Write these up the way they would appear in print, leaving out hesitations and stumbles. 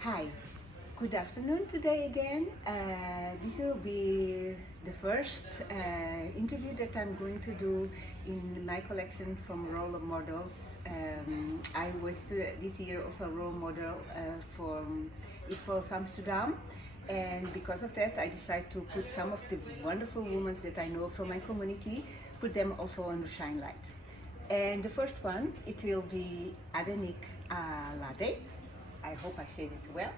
Hi, good afternoon today again. This will be the first interview that I'm going to do in my collection from role models. I was this year also a role model for Equals Amsterdam, and because of that I decided to put some of the wonderful women that I know from my community, put them also on the shine light. And the first one, it will be Adenike Alade. I hope I said it well.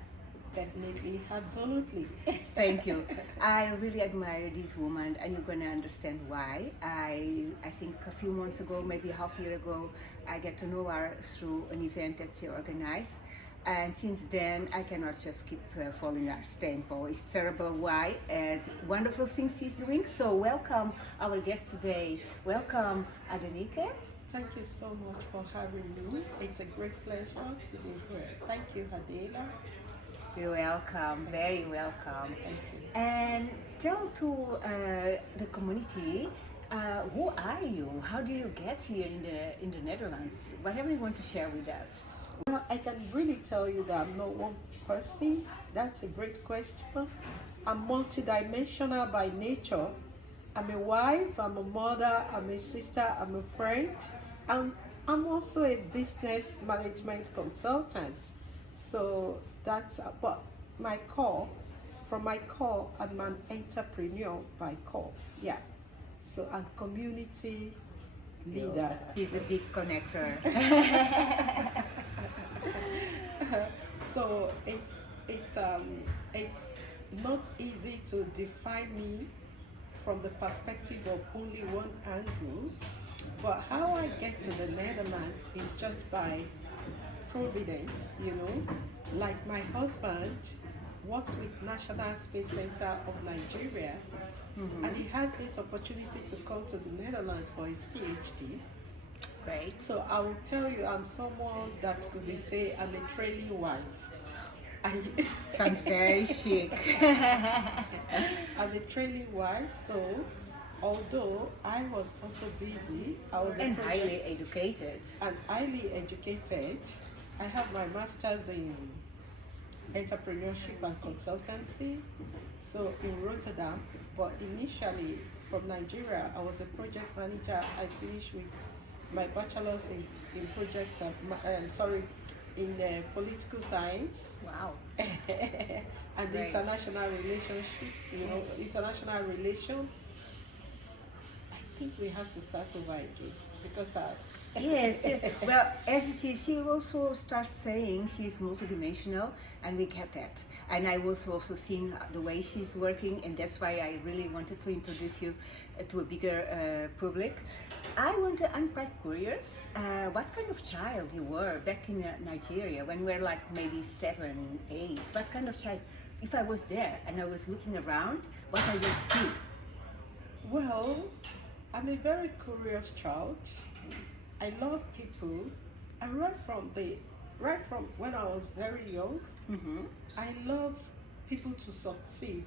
Definitely, absolutely. Thank you. I really admire this woman, and you're gonna understand why. I think a few months ago, maybe half a year ago, I get to know her through an event that she organized. And since then, I cannot just keep following her tempo. It's terrible why. Wonderful things she's doing. So welcome our guest today. Welcome, Adenike. Thank you so much for having me. It's a great pleasure to be here. Thank you, Hadela. You're welcome, very welcome. Thank you. And tell to the community, who are you? How do you get here in the Netherlands? Whatever you want to share with us. Well, I can really tell you that I'm not one person. That's a great question. I'm multidimensional by nature. I'm a wife, I'm a mother, I'm a sister, I'm a friend. I'm also a business management consultant. So that's, but my core, from my core, I'm an entrepreneur by core. Yeah. So I'm community leader. He's a big connector. So it's not easy to define me from the perspective of only one angle, but how I get to the Netherlands is just by providence, you know. Like my husband works with National Space Center of Nigeria, and he has this opportunity to come to the Netherlands for his PhD. Right. So I will tell you, I'm someone that could be say I'm a training wife. Sounds very chic. I'm a training wife, so although I was also busy, I was And highly educated. and highly educated. I have my master's in entrepreneurship and consultancy, so in Rotterdam. But initially from Nigeria, I was a project manager. I finished with my bachelor's in projects, in political science. Wow. And Great. international relationship, international relations. I think we have to start over again because Yes, yes. Well, as you see, she also starts saying she's multidimensional, and we get that. And I was also seeing the way she's working, and that's why I really wanted to introduce you to a bigger public. I'm quite curious, what kind of child you were back in Nigeria when you were like maybe 7, 8? What kind of child? If I was there and I was looking around, what I would see? well, I'm a very curious child. I love people. And right from when I was very young, I love people to succeed.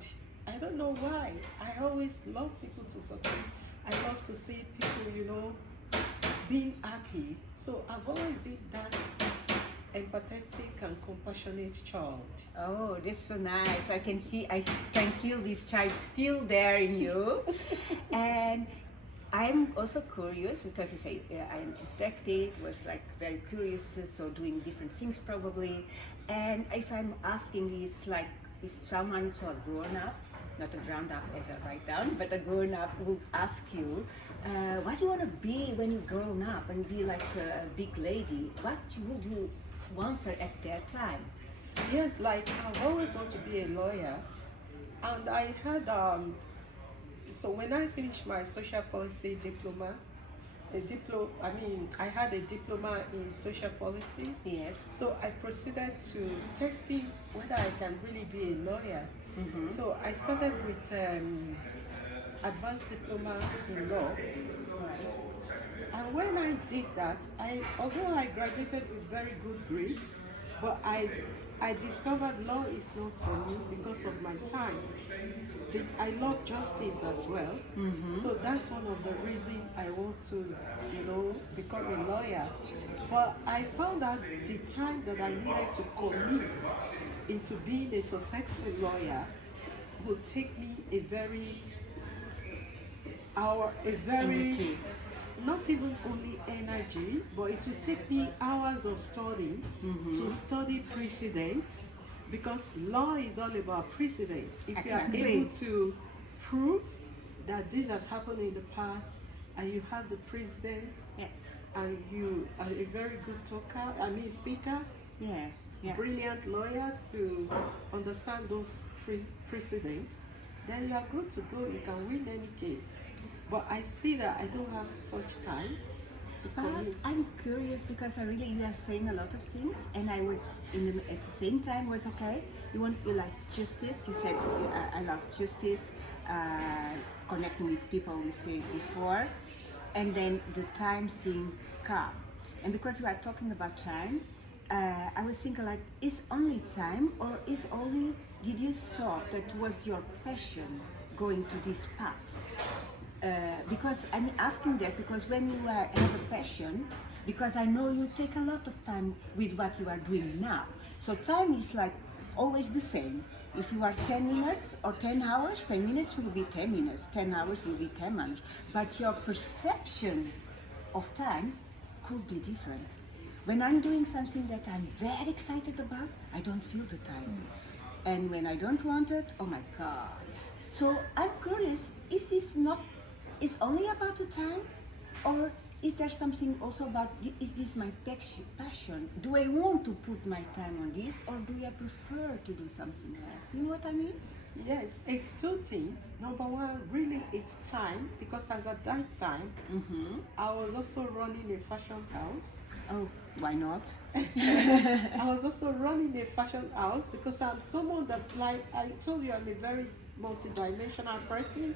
I don't know why. I always love people to succeed. I love to see people, being happy. So I've always been that empathetic and compassionate child. Oh, that's so nice. I can feel this child still there in you. And I'm also curious because you say I'm infected, was like very curious, so doing different things probably. And if I'm asking is like if someone so grown up, not a ground up as I write down, but a grown up would ask you, what do you want to be when you grown up and be like a big lady? What would you answer at that time? Yes, like I've always wanted to be a lawyer, and I had so when I finished my social policy diploma, I had a diploma in social policy. Yes. So I proceeded to testing whether I can really be a lawyer. So I started with advanced diploma in law. And when I did that, although I graduated with very good grades, but I discovered law is not for me because of my time. I love justice as well. So that's one of the reasons I want to, become a lawyer. But I found out the time that I needed to commit into being a successful lawyer would take me a very Energy. not even only energy, but it will take me hours of study to study precedents, because law is all about precedents. If you are Exactly. able to prove that this has happened in the past and you have the precedents Yes. and you are a very good speaker, Yeah. Yeah. brilliant lawyer to understand those precedents, then you are good to go. You can win any case. But I see that I don't have such time to But commit. I'm curious because you are saying a lot of things, and I was at the same time was okay. You like justice. You said I love justice, connecting with people we said before, and then the time thing come. And because you are talking about time, I was thinking like, is only time, or is only did you thought that was your passion going to this path? Because I'm asking that because when you have a passion, because I know you take a lot of time with what you are doing now. So time is like always the same. If you are 10 minutes or 10 hours, 10 minutes will be 10 minutes, 10 hours will be 10 minutes. But your perception of time could be different. When I'm doing something that I'm very excited about, I don't feel the time. And when I don't want it, oh my God. So I'm curious, is this not, it's only about the time? Or is there something also about, is this my passion? Do I want to put my time on this, or do I prefer to do something else? You know what I mean? Yes, it's two things. Number one, really it's time, because as at that time, I was also running a fashion house. Oh, why not? I was also running a fashion house because I'm someone that, like I told you, I'm a very multidimensional person.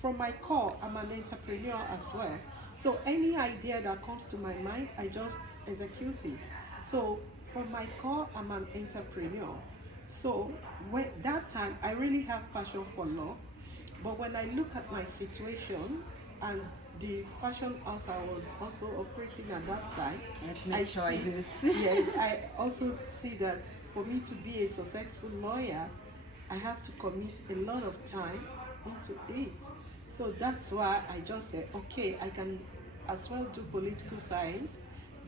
From my core, I'm an entrepreneur as well. So any idea that comes to my mind, I just execute it. So from my core, I'm an entrepreneur. So when that time, I really have passion for law. But when I look at my situation and the fashion house I was also operating at that time, I have choices. Yes, I also see that for me to be a successful lawyer, I have to commit a lot of time into it. So that's why I just said, okay, I can as well do political science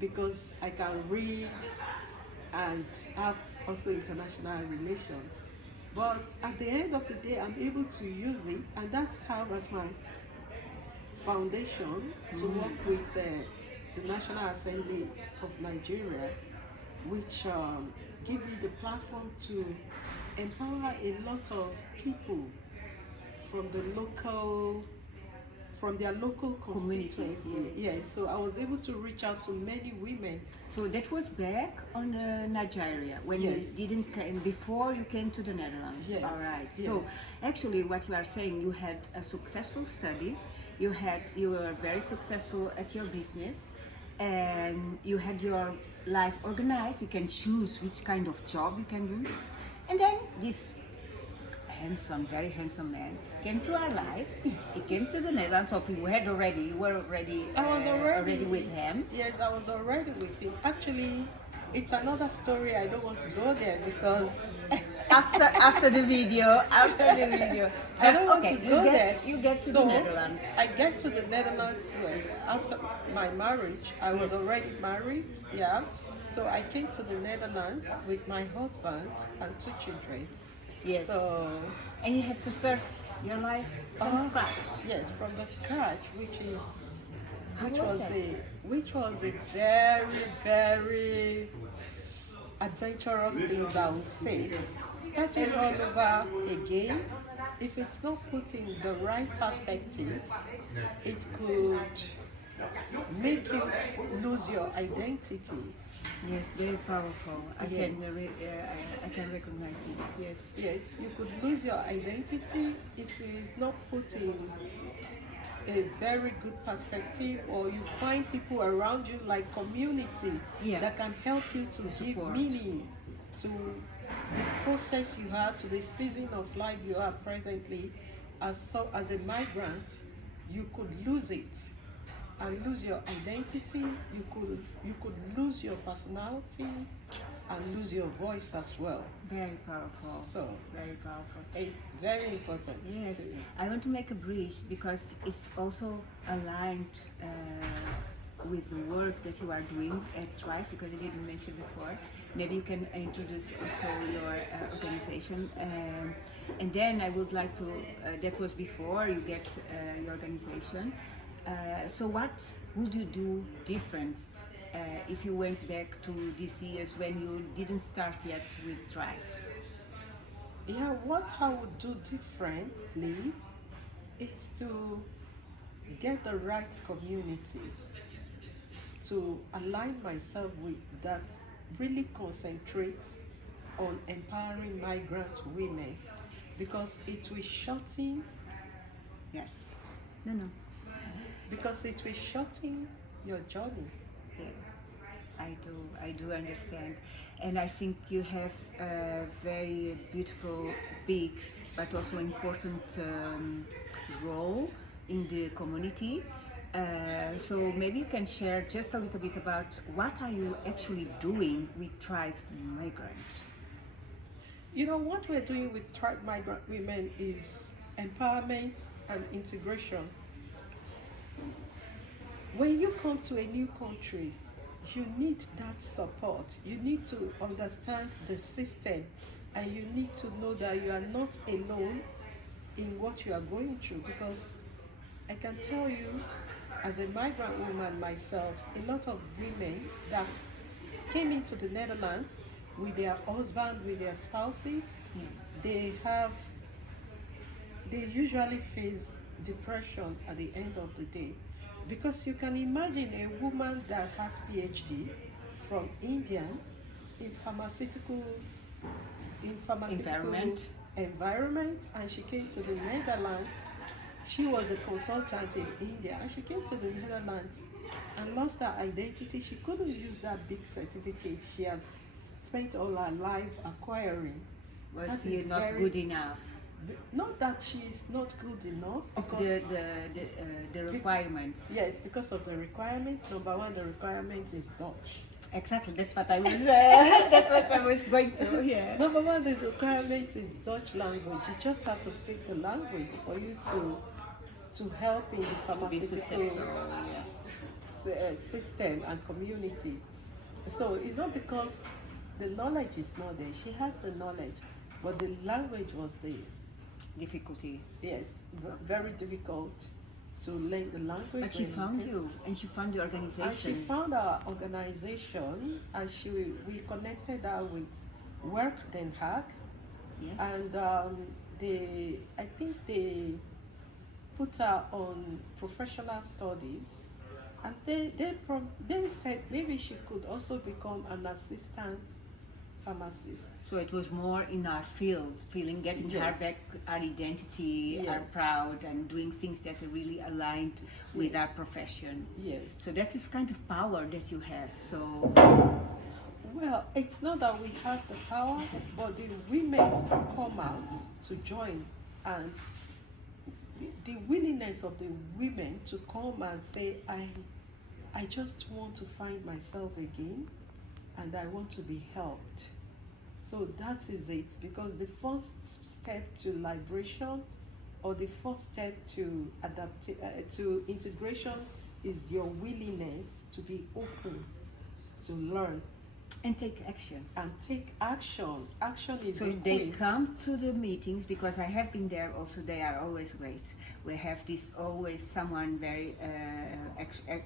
because I can read and have also international relations. But at the end of the day, I'm able to use it, and that's how as my foundation to work with the National Assembly of Nigeria, which give me the platform to empower a lot of people from their local Communities, constituency. yes. Yes, so I was able to reach out to many women. So that was back on Nigeria when Yes. you didn't came before you came to the Netherlands. Yes. All right. Yes. So actually, what you are saying, you had a successful study, you were very successful at your business, and you had your life organized. You can choose which kind of job you can do, and then this very handsome man came to our life. He came to the Netherlands. So you were already I was already with him. Yes, I was already with him. Actually, it's another story. I don't want to go there because after the video. I don't want to go there. You get to So, the Netherlands. I get to the Netherlands after my marriage. I was already married, yeah. So I came to the Netherlands with my husband and 2 children. Yes. So, And you had to start your life from scratch. yes, from the scratch, which was was a very, very adventurous thing, I would say. Starting all over again, if it's not put in the right perspective, it could make you lose your identity. Yes, very powerful. I Yes. can recognize this. Yes. Yes, you could lose your identity if it is not put in a very good perspective, or you find people around you like community Yeah. that can help you to give support. meaning to the process you have, to the season of life you are presently. As a migrant, you could lose it. and lose your identity. You could lose your personality and lose your voice as well. Very powerful. So Very powerful. it's very important. Yes, to- I want to make a bridge because it's also aligned with the work that you are doing at Thrive, because I didn't mention before. Maybe you can introduce also your organization. And then I would like to, that was before you get your organization. So what would you do different if you went back to these years when you didn't start yet with Thrive? Yeah, what I would do differently is to get the right community, to align myself with that really concentrates on empowering migrant women, because it will shorten Yes. No. your journey. Yeah, I do understand, and I think you have a very beautiful, big, but also important role in the community. So maybe you can share just a little bit about what are you actually doing with Thrive Migrant? You know, what we're doing with Thrive Migrant Women is empowerment and integration. When you come to a new country, you need that support. You need to understand the system, and you need to know that you are not alone in what you are going through. Because I can tell you, as a migrant woman myself, a lot of women that came into the Netherlands with their husband, with their spouses, Yes. they usually face depression at the end of the day, because you can imagine a woman that has PhD from India in pharmaceutical environment, and she came to the Netherlands. She was a consultant in India, and she came to the Netherlands and lost her identity. She couldn't use that big certificate she has spent all her life acquiring. Was That he is not very- good enough Not that she is not good enough, of because the requirements? yes, because of the requirement. Number one, the requirement is Dutch. Exactly. That's what I was. That's what I was going to. Yeah. Number one, the requirement is Dutch language. You just have to speak the language for you to help in the To be pharmaceutical successful. Yes. system and community. So it's not because the knowledge is not there. She has the knowledge, but the language was the Difficulty. very difficult to learn the language. But she when found came. you, and she found the And she organization. found our organization, and we connected her with Work Den Haag, Yes. and I think they put her on professional studies, and they said maybe she could also become an assistant pharmacist. So it was more in our field, getting her Yes. back our identity, our Yes. proud, and doing things that are really aligned with our profession. Yes. So that's this kind of power that you have. So Well, it's not that we have the power, but the women come out to join, and the willingness of the women to come and say, I just want to find myself again, and I want to be helped. So that is it, because the first step to liberation, or the first step to to integration, is your willingness to be open, to learn and take action. and take action. Action is So the they queen. come to the meetings, because I have been there also. They are always great. We have this always someone very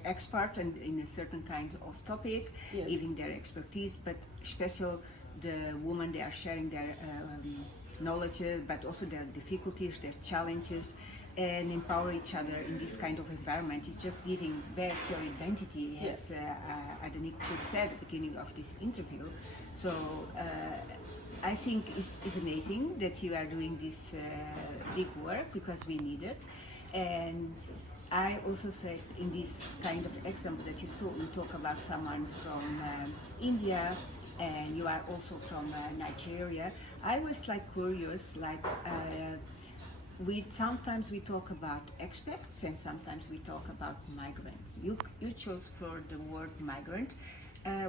expert and in a certain kind of topic, Yes. giving their expertise, but special the women, they are sharing their knowledge, but also their difficulties, their challenges, and empower each other in this kind of environment. It's just giving back your identity, as Adenike just said at the beginning of this interview. So I think it's amazing that you are doing this big work, because we need it. And I also said in this kind of example that you saw, you talk about someone from India, and you are also from Nigeria. I was like curious, like sometimes we talk about expats and sometimes we talk about migrants. You chose for the word migrant.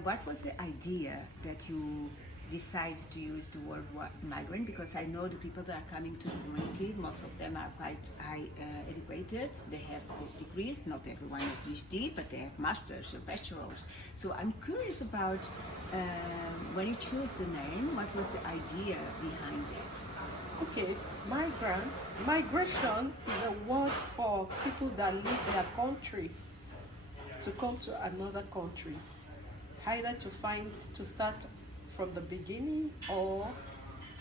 What was the idea that you decided to use the word migrant? Because I know the people that are coming to the community, most of them are quite high educated. They have these degrees, not everyone a PhD, but they have masters or bachelors. So I'm curious about when you choose the name, what was the idea behind it? Okay, migration is a word for people that leave their country to come to another country, either to start from the beginning or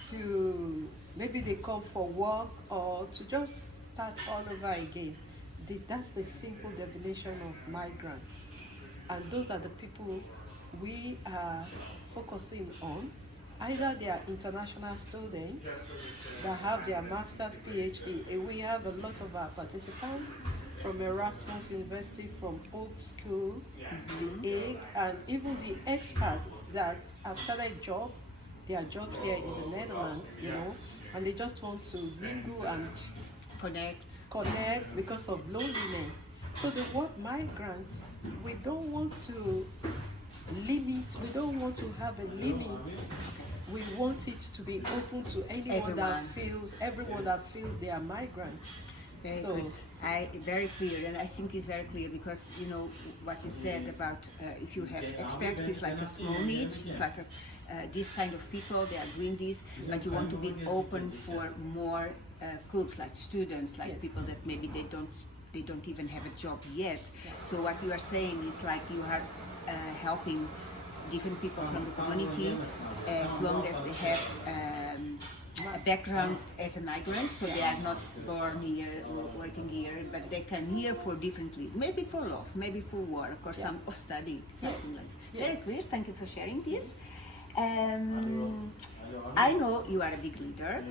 to maybe they come for work or to just start all over again. That's the simple definition of migrants. And those are the people we are focusing on. Either they are international students that have their master's, PhD, and we have a lot of our participants from Erasmus University, from Oak School, The Hague, and even the expats that have started their jobs here in the Netherlands, and they just want to mingle and connect because of loneliness. So the word migrants, we don't want to have a limit. We want it to be open to everyone that feels they are migrants. Very good. Very clear, and I think it's very clear because what you said about if you have experts, it's like a small niche. It's like this kind of people they are doing this, but you want to be open for more groups like students, like people that maybe they don't even have a job yet. So what you are saying is like you are helping different people from the community as long as they have a background as a migrant, so they are not born here or working here, but they come here for differently, maybe for love, maybe for work or or study, something like that. Very clear, thank you for sharing this. I know you are a big leader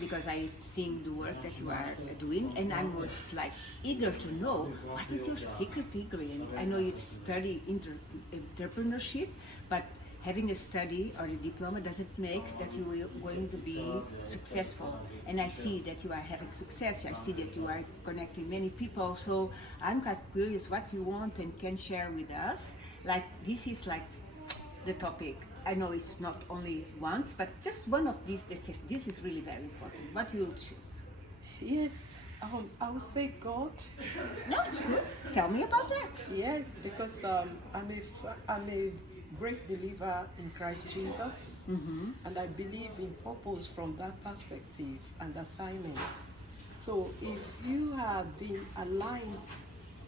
because I've seen the work that you are doing, and I was like eager to know what is your secret ingredient. I know you study entrepreneurship, but having a study or a diploma doesn't make that you are going to be successful. And I see that you are having success. I see that you are connecting many people. So I'm quite curious what you want and can share with us. Like this is like the topic. I know it's not only once, but just one of these that says this is really very important. What you will choose? Yes, I would say God. No, it's good. Tell me about that. Yes, because I'm a great believer in Christ Jesus, and I believe in purpose from that perspective and assignment. So if you have been aligned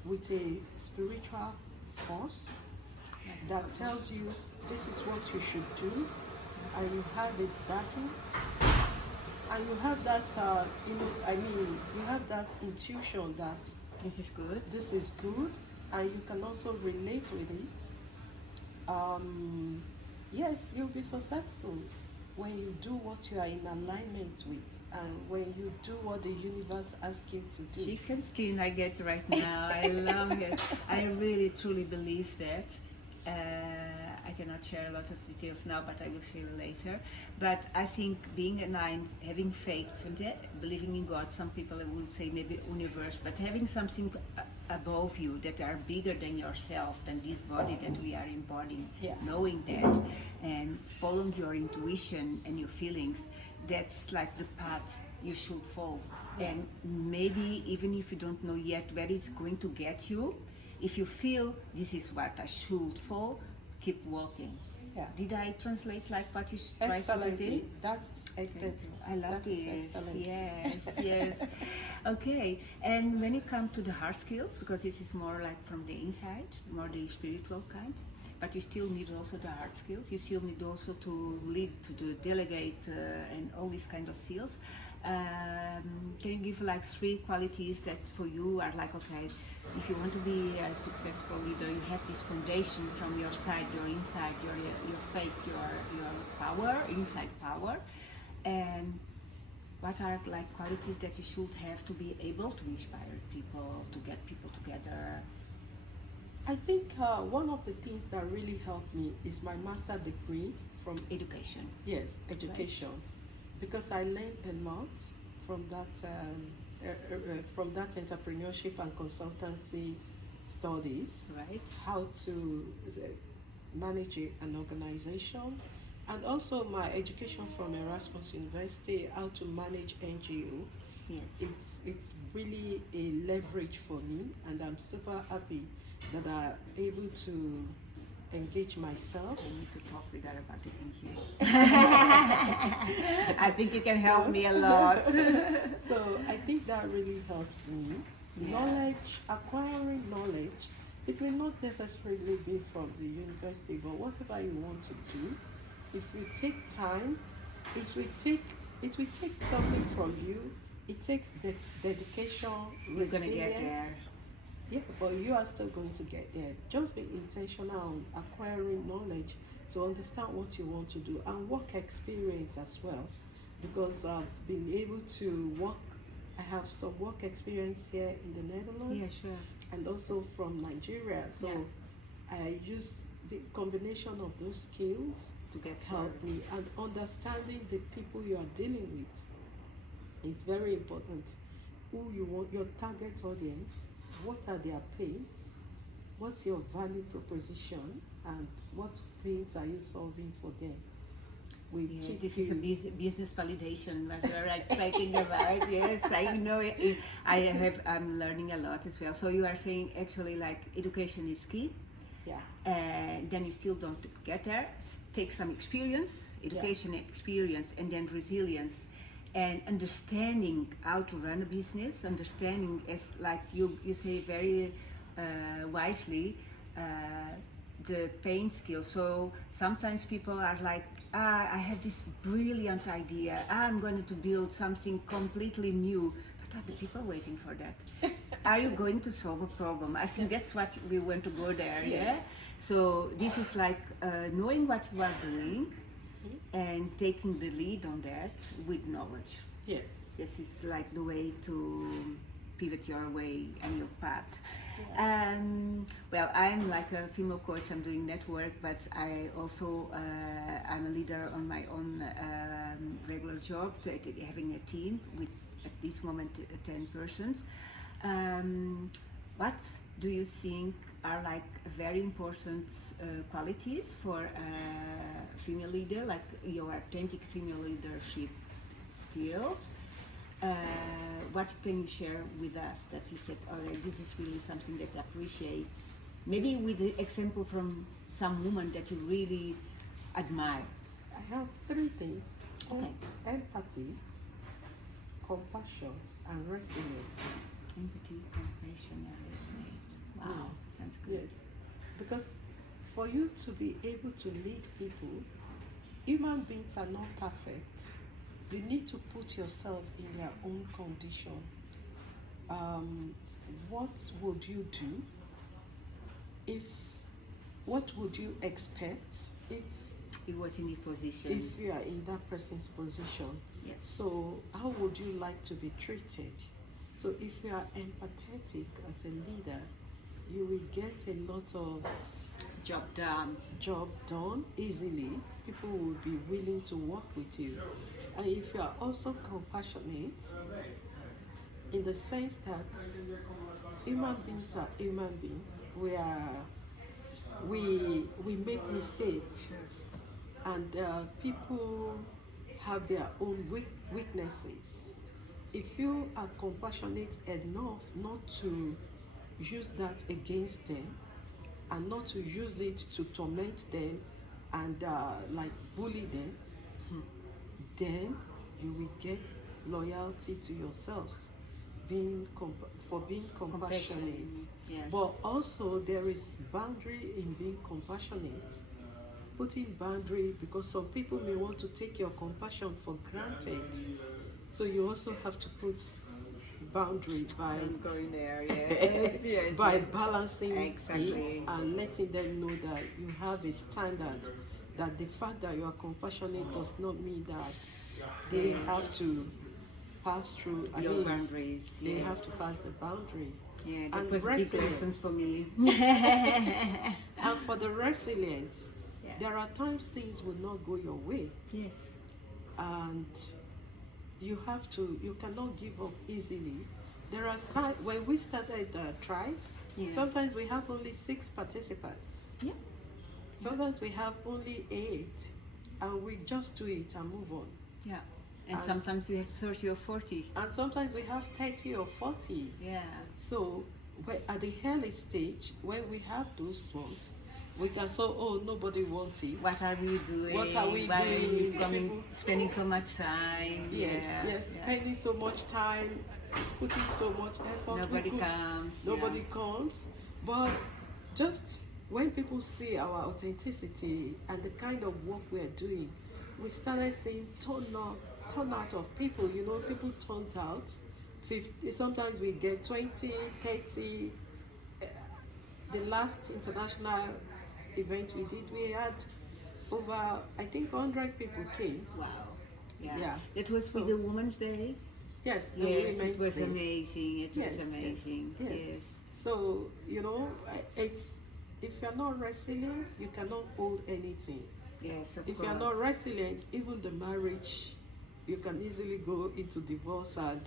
with a spiritual force that tells you this is what you should do, and you have his backing, and you have that, you have that intuition that this is good, and you can also relate with it. Yes, you'll be successful when you do what you are in alignment with, and when you do what the universe asks you to do. Chicken skin I get right now. I love it. I really truly believe that. I cannot share a lot of details now, but I will share later. But I think being aligned, having faith, believing in God, some people would say maybe universe, but having something above you that are bigger than yourself, than this body that we are embodying, knowing that and following your intuition and your feelings, that's like the path you should follow. And maybe even if you don't know yet where it's going to get you, if you feel this is what I should follow, keep walking. Yeah. Did I translate like what you tried to do? That's exactly. I love this. Yes, yes. Okay. And when you come to the hard skills, because this is more like from the inside, more the spiritual kind, but you still need also the hard skills. You still need also to lead, to delegate, and all these kind of skills. Can you give like 3 qualities that for you are like, okay, if you want to be a successful leader, you have this foundation from your side, your inside, your faith, your power, inside power, and what are like qualities that you should have to be able to inspire people, to get people together? I think one of the things that really helped me is my master degree from Education. Yes, education. Right. Because I learned a lot from that entrepreneurship and consultancy studies, Right. how to manage an organization, and also my education from Erasmus University, how to manage NGO. Yes. It's really a leverage for me, and I'm super happy that I'm able to engage myself. I need to talk with her about the NGOs. I think you can help me a lot. So I think that really helps me. Yeah. Knowledge, acquiring knowledge, it will not necessarily be from the university, but whatever you want to do, if you take time, it will take something from you. It takes dedication, You're gonna get resilience. there. Yeah, but you are still going to get there. Just be intentional on acquiring knowledge to understand what you want to do, and work experience as well, because I've been able to work. I have some work experience here in the Netherlands, Yeah, sure. and also from Nigeria. So Yeah. I use the combination of those skills To get help me, and understanding the people you are dealing with. It's very important. Who you want, your target audience, what are their pains, what's your value proposition, and what pains are you solving for them? We Yeah, keep this is a you- business validation that we're like talking about. Yes, I know. I'm learning a lot as well. So you are saying actually like education is key. yeah, Then you still don't get there. Take some experience, education experience, and then resilience, and understanding how to run a business. Understanding, as like you say very wisely, the pain skill. So sometimes people are like, I have this brilliant idea. I'm going to build something completely new. But are the people waiting for that? Are you going to solve a problem? I think that's what we want to go there. Yeah. So this is like knowing what you are doing and taking the lead on that with knowledge. yes, This is like the way to pivot your way and your path. Well, I'm like a female coach. I'm doing network, but I also I'm a leader on my own regular job, having a team with at this moment 10 persons. What do you think are like very important qualities for a female leader, like your authentic female leadership skills? What can you share with us that you said, oh, this is really something that I appreciate? Maybe with the example from some woman that you really admire. I have three things: Okay. empathy, compassion, and resilience. Empathy, compassion, and resonate. Wow, sounds good. Yes, because for you to be able to lead people, human beings are not perfect. You need to put yourself in their own condition. What would you do if? What would you expect if He was in the position. if you are in that person's position? Yes. So how would you like to be treated? So if you are empathetic as a leader, you will get a lot of Job done. job done easily. People will be willing to work with you. And if you are also compassionate, in the sense that human beings are human beings, we make mistakes, and people have their own weaknesses. If you are compassionate enough not to use that against them, and not to use it to torment them and like bully them, then you will get loyalty to yourselves, for being compassionate. Yes. But also there is boundary in being compassionate. Putting boundary, because some people may want to take your compassion for granted. So you also have to put boundary by going there, yes. Yes, by yes. balancing Exactly. it and letting them know that you have a standard, that the fact that you are compassionate does not mean that they have to pass through Your boundaries. they yes. have to pass the boundary. Yeah, that and was big resilience. lessons for me. And for the resilience, Yeah. there are times things will not go your way, Yes. and you cannot give up easily. There are times when we started Thrive, sometimes we have only 6 participants. Yeah. Sometimes we have only 8, and we just do it and move on. Yeah. And sometimes we have 30 or 40. And sometimes we have 30 or 40. Yeah. So at the early stage, when we have those ones, we can say, oh, nobody wants it. What are we doing? What are we Why doing? are we spending so much time? Yes, Yeah. spending so much time, putting so much effort. Nobody comes. Nobody comes. But just when people see our authenticity and the kind of work we are doing, we started seeing turnout of people. You know, people turns out. 50, sometimes we get 20, 30. The last international event we did, we had over, I think, 100 people came. Wow. Yeah. Yeah. It was for the Women's Day. Yes, the Yes, Women's it was Day. amazing. It Yes, was amazing. yes. Yes. So, you know, it's, if you're not resilient, you cannot hold anything. Yes, of If course. you're not resilient, even the marriage, you can easily go into divorce and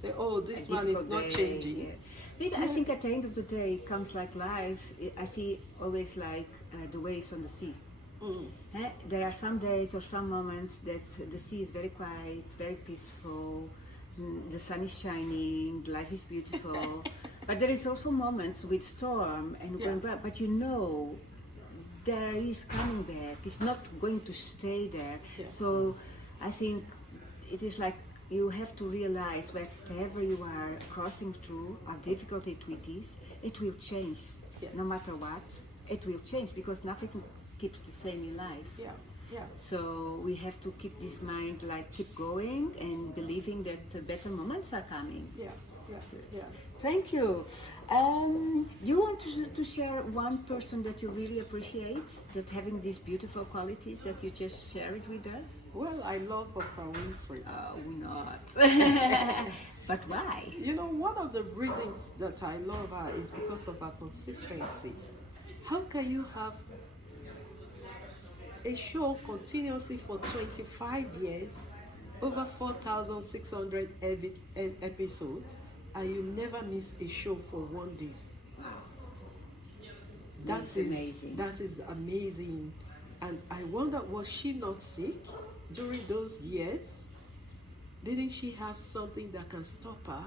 say, oh, this man is not changing. Yeah. But I think at the end of the day, it comes like life. I see always like the waves on the sea. There are some days or some moments that the sea is very quiet, very peaceful, the sun is shining, life is beautiful. But there is also moments with storm and going back, but you know there is coming back. It's not going to stay there. Yeah. So I think it is like you have to realize whatever you are crossing through, how difficult it is, it will change. No matter what, it will change because nothing keeps the same in life. Yeah. So we have to keep this mind, like keep going and believing that better moments are coming. Yeah. Thank you. Do you want to share one person that you really appreciate, that having these beautiful qualities that you just shared with us? Well, I love Oprah Winfrey. Oh, not. But why? You know, one of the reasons that I love her is because of her consistency. How can you have a show continuously for 25 years, over 4,600 episodes, and you never miss a show for one day? Wow. That is amazing. That is amazing. And I wonder, was she not sick during those years? Didn't she have something that can stop her?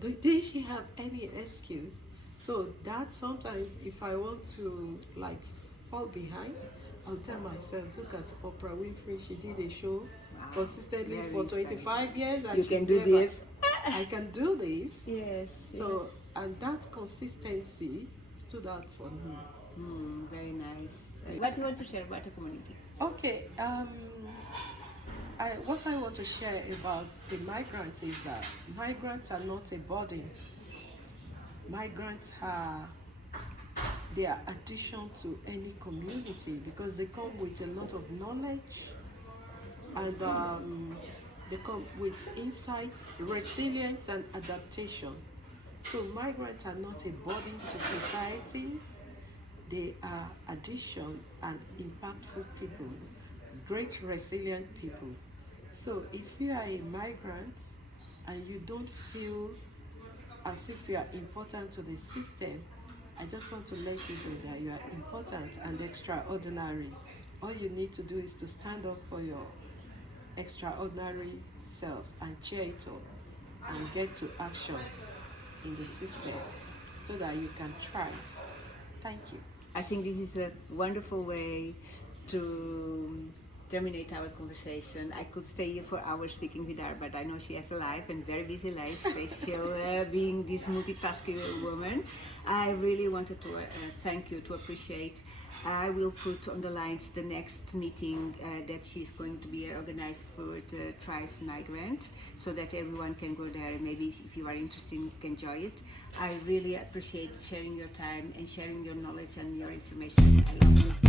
Didn't she have any excuse? So that sometimes if I want to like fall behind, I'll tell myself, look at Oprah Winfrey, she did a show consistently for 25 years and you she can do never, this. I can do this. Yes. So, and that consistency stood out for me. Very nice. What do you want to share about the community? Okay, what I want to share about the migrants is that migrants are not a burden. Migrants are their addition to any community because they come with a lot of knowledge and they come with insights, resilience and adaptation. So migrants are not a burden to society. They are addition and impactful people, great resilient people. So if you are a migrant and you don't feel as if you are important to the system, I just want to let you know that you are important and extraordinary. All you need to do is to stand up for your extraordinary self and cheer it up and get to action in the system so that you can thrive. Thank you. I think this is a wonderful way to terminate our conversation. I could stay here for hours speaking with her, but I know she has a life and very busy life, special being this multitasking woman. I really wanted to thank you, to appreciate. I will put on the lines the next meeting that she's going to be organized for the Thrive Migrant, so that everyone can go there and maybe if you are interested can join it. I really appreciate sharing your time and sharing your knowledge and your information. I love you.